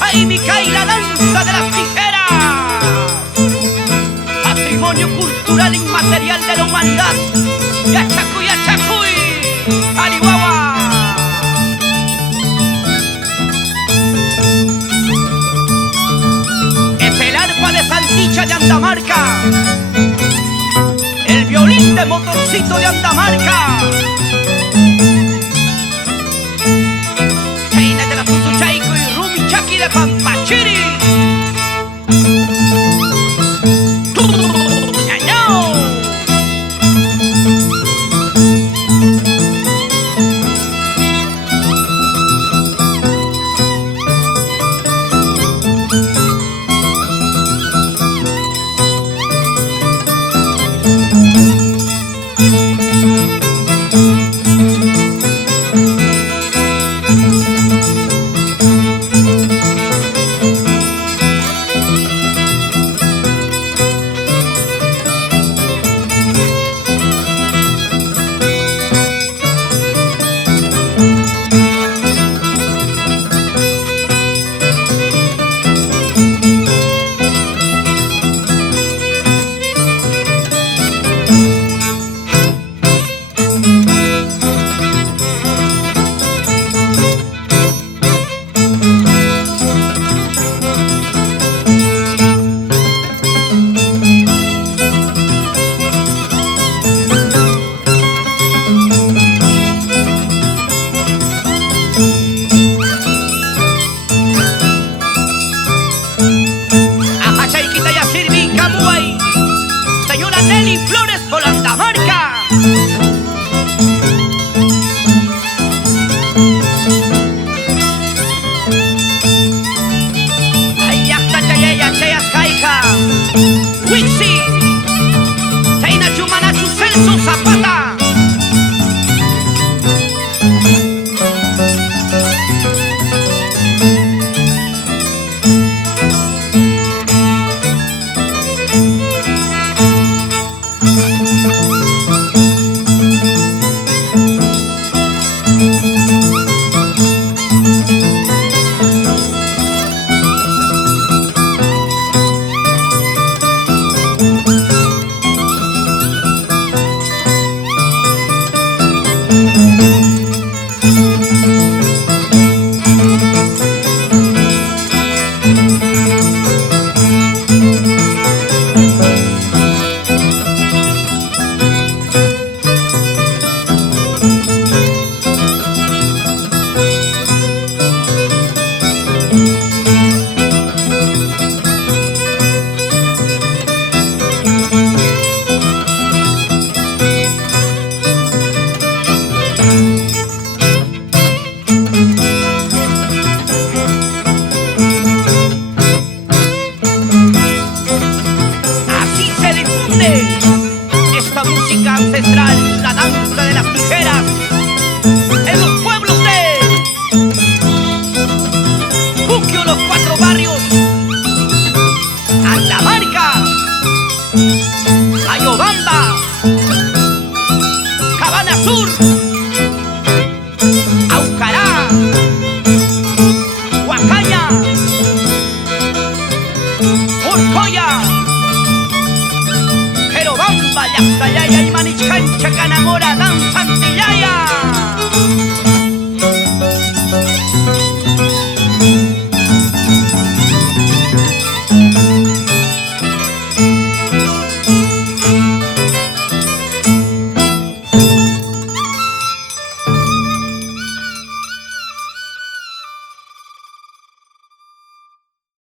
¡Ahí me cae la danza de las tijeras! Patrimonio cultural inmaterial de la humanidad. ¡Yachacuy, yachacuy! ¡Arihuahua! Es el arpa de salchicha de Andamarca, el violín de motorcito de Andamarca, Chaina de la Puzuchaico y Rumi Chaki de Pampachiri. Señora Nelly Flores por Andamarca. Ay, hasta Chayaya, Chayas Caija, Wixi, Chaina Chumanachu, Celso Zapata. Esta música ancestral, la danza de las tijeras, en los pueblos de Buquio, los Cuatro Barrios, Andamarca, Ayobamba, Cabana Sur, Aucará, Huacaña, Urcoya, Jerobamba, Yactayaya y Manichcancha, Canamora, Dan Santillaya.